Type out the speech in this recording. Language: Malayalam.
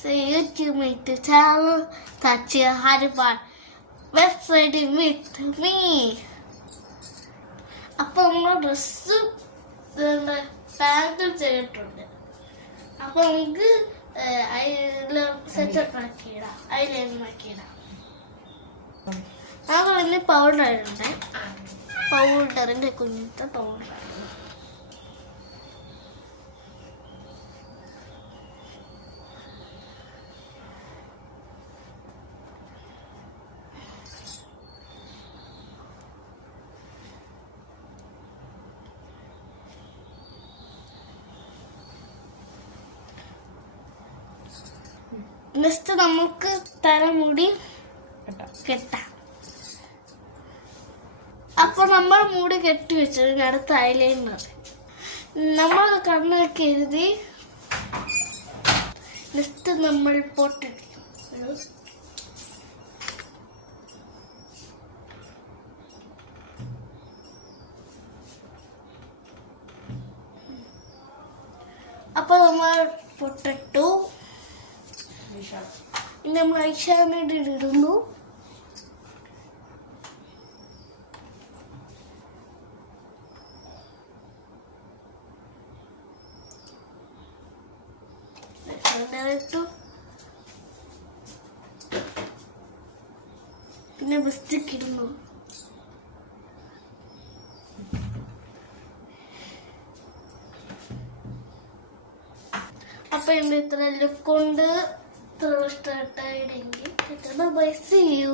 So YouTube make the channel touch your hardware website with me. അപ്പോൾ നമ്മൾ ഡ്രസ്സ് പാൻറ്റും ചെയ്തിട്ടുണ്ട്. അപ്പോൾ നമുക്ക് സെറ്റപ്പ് ആക്കിയിടാം, ഐലൈനർ ആക്കിയിടാം. നമുക്ക് വലിയ പൗഡറുണ്ട്, പൗഡറിൻ്റെ കുഞ്ഞത്തെ പൗഡർ. നെക്സ്റ്റ് നമുക്ക് തലമുടി കെട്ടാം. അപ്പൊ നമ്മൾ മുടി കെട്ടി വെച്ചു. അടുത്ത ഐലൈനർ നമ്മൾ കണ്ണൊക്കെ എഴുതി. നെക്സ്റ്റ് നമ്മൾ പൊട്ടിടിക്കും. അപ്പൊ നമ്മൾ പൊട്ടിട്ടു. ഇനി നമ്മൾ ഐഷാഡോ ഇടുന്നു. പിന്നെ ലിപ്സ്റ്റിക് ഇടുന്നു. അപ്പൊ ഇന്ന് ഇത്ര ലുക്ക് കൊണ്ട് ഇഷ്ടമായിട്ടെങ്കിൽ ബൈ, സീ യു.